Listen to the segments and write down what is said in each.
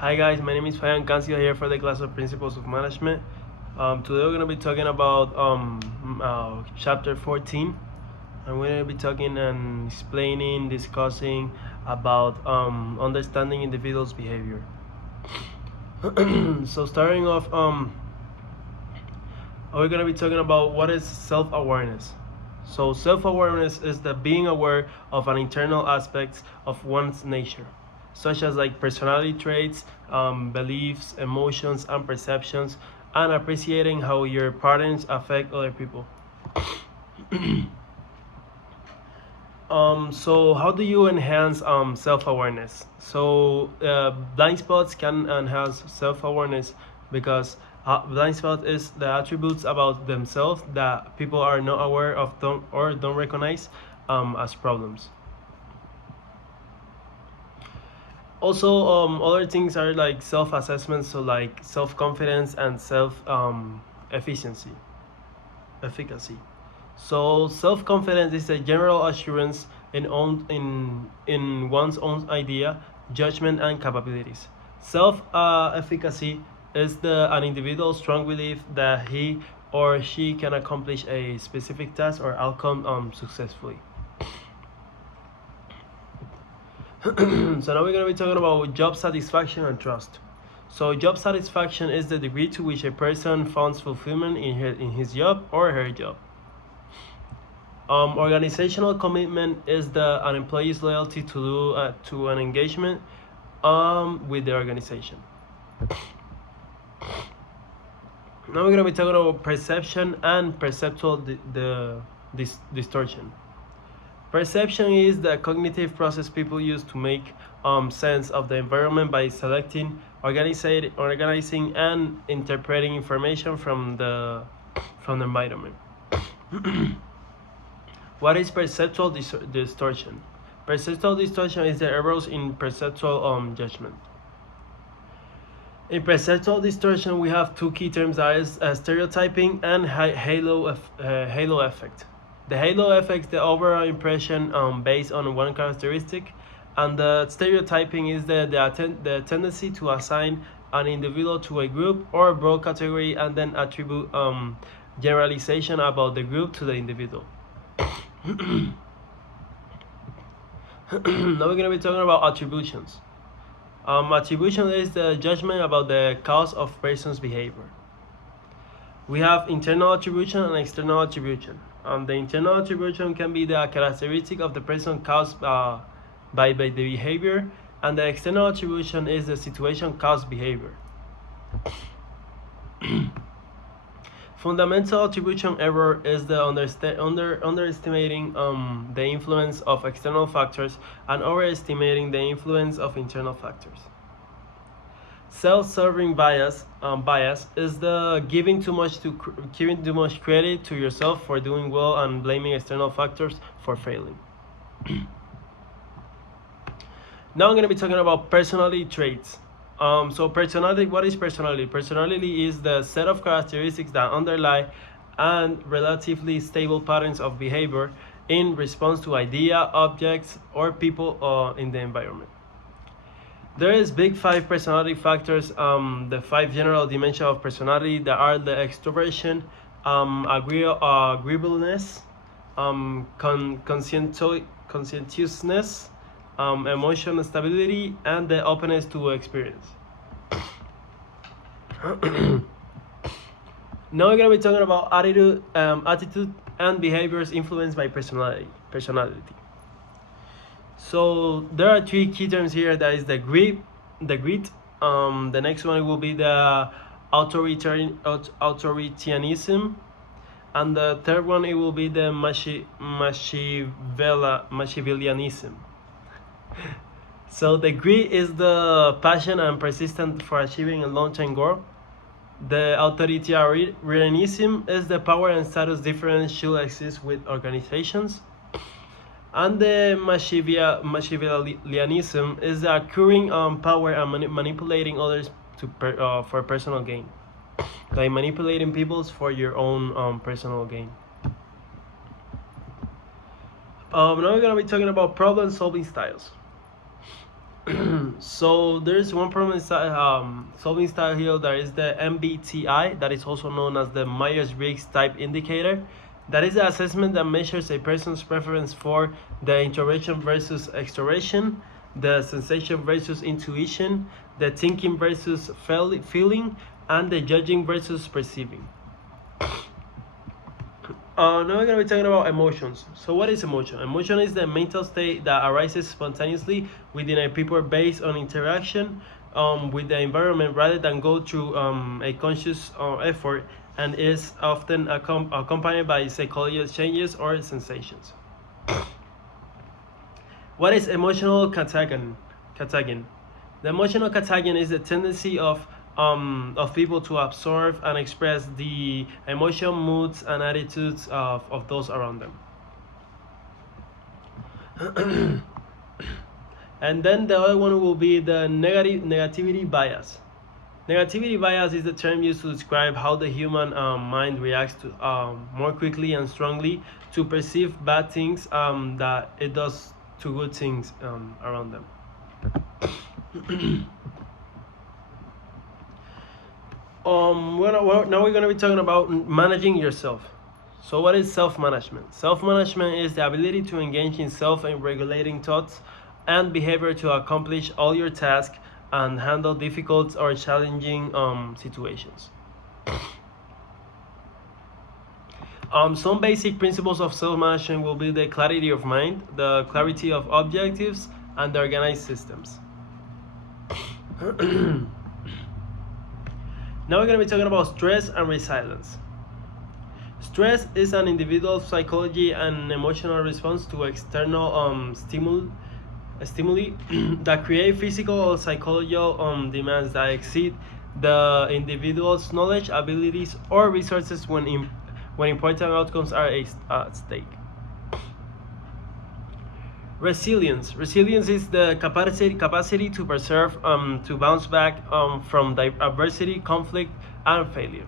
Hi guys, my name is Fayan Cancio here for the class of Principles of Management. Today we're going to be talking about chapter 14, and we're going to be talking and explaining, discussing about understanding individuals' behavior. So starting off, we're going to be talking about what is self-awareness. So self-awareness is the being aware of an internal aspects of one's nature, such as like personality traits, beliefs, emotions, and perceptions, and appreciating how your patterns affect other people. So how do you enhance self-awareness? So blind spots can enhance self-awareness because blind spot is the attributes about themselves that people are not aware of don't recognize as problems. Also, other things are like self-assessment, so like self-confidence and self efficacy. So self-confidence is a general assurance in one's own idea, judgment, and capabilities. Self-efficacy is an individual's strong belief that he or she can accomplish a specific task or outcome successfully. So now we're going to be talking about job satisfaction and trust. So job satisfaction is the degree to which a person finds fulfillment in his job or her job. Organizational commitment is an employee's loyalty to an engagement with the organization. Now we're going to be talking about perception and perceptual distortion. Perception is the cognitive process people use to make sense of the environment by selecting, organizing, and interpreting information from the environment. What is perceptual distortion? Perceptual distortion is the errors in perceptual judgment. In perceptual distortion, we have two key terms as stereotyping and halo effect. The halo effect is the overall impression based on one characteristic, and the stereotyping is the tendency to assign an individual to a group or a broad category and then attribute generalization about the group to the individual. Now we're going to be talking about attributions. Attribution is the judgment about the cause of person's behavior. We have internal attribution and external attribution. The internal attribution can be the characteristic of the person caused by the behavior, and the external attribution is the situation caused behavior. Fundamental attribution error is the underestimating the influence of external factors and overestimating the influence of internal factors. Self-serving bias is the giving too much credit to yourself for doing well and blaming external factors for failing. Now I'm going to be talking about personality traits. So personality, what is personality? Personality is the set of characteristics that underlie and relatively stable patterns of behavior in response to idea, objects, or people in the environment. There is big five personality factors, the five general dimensions of personality that are the extroversion, agreeableness, conscientiousness, emotional stability, and the openness to experience. Now we're going to be talking about attitude and behaviors influenced by personality. So there are three key terms here. That is the grit. The next one will be the authoritarianism, and the third one it will be the Machiavellianism. So the grit is the passion and persistence for achieving a long-term goal. The authoritarianism is the power and status difference should exist with organizations. And the Machiavellianism is the accruing power and manipulating others for personal gain. Like manipulating people for your own personal gain. Now we're going to be talking about problem-solving styles. So there's one problem solving style here, that is the MBTI, that is also known as the Myers-Briggs Type Indicator. That is the assessment that measures a person's preference for the introversion versus extroversion, the sensation versus intuition, the thinking versus feeling, and the judging versus perceiving. Now we're going to be talking about emotions. So what is emotion? Emotion is the mental state that arises spontaneously within a people based on interaction with the environment rather than go through a conscious effort, and is often accompanied by psychological changes or sensations. What is emotional contagion? The emotional contagion is the tendency of people to absorb and express the emotion, moods, and attitudes of those around them. And then the other one will be the negativity bias. Negativity bias is the term used to describe how the human mind reacts to more quickly and strongly to perceive bad things that it does to good things around them. Now we're going to be talking about managing yourself. So what is self-management? Self-management is the ability to engage in self and regulating thoughts and behavior to accomplish all your tasks and handle difficult or challenging situations. Some basic principles of self-management will be the clarity of mind, the clarity of objectives, and the organized systems. Now we're going to be talking about stress and resilience. Stress is an individual's psychology and emotional response to external stimuli that create physical or psychological demands that exceed the individual's knowledge, abilities, or resources when important outcomes are at stake. Resilience is the capacity to persevere, to bounce back from adversity, conflict, and failure.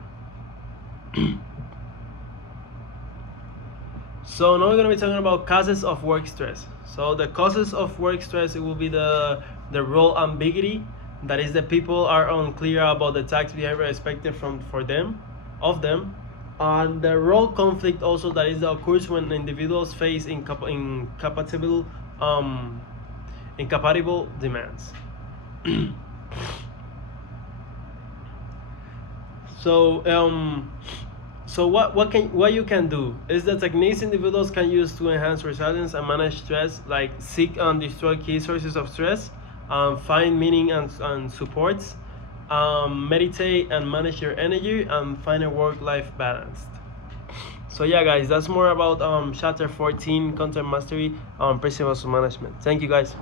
So now we're going to be talking about causes of work stress. So the causes of work stress, it will be the role ambiguity, that is the people are unclear about the task behavior expected of them, and the role conflict also, that is the occurs when individuals face incompatible demands. So what you can do is the techniques individuals can use to enhance resilience and manage stress, like seek and destroy key sources of stress, find meaning and supports, meditate and manage your energy, and find a work-life balance. So yeah, guys, that's more about chapter 14, content mastery, principles of management. Thank you, guys.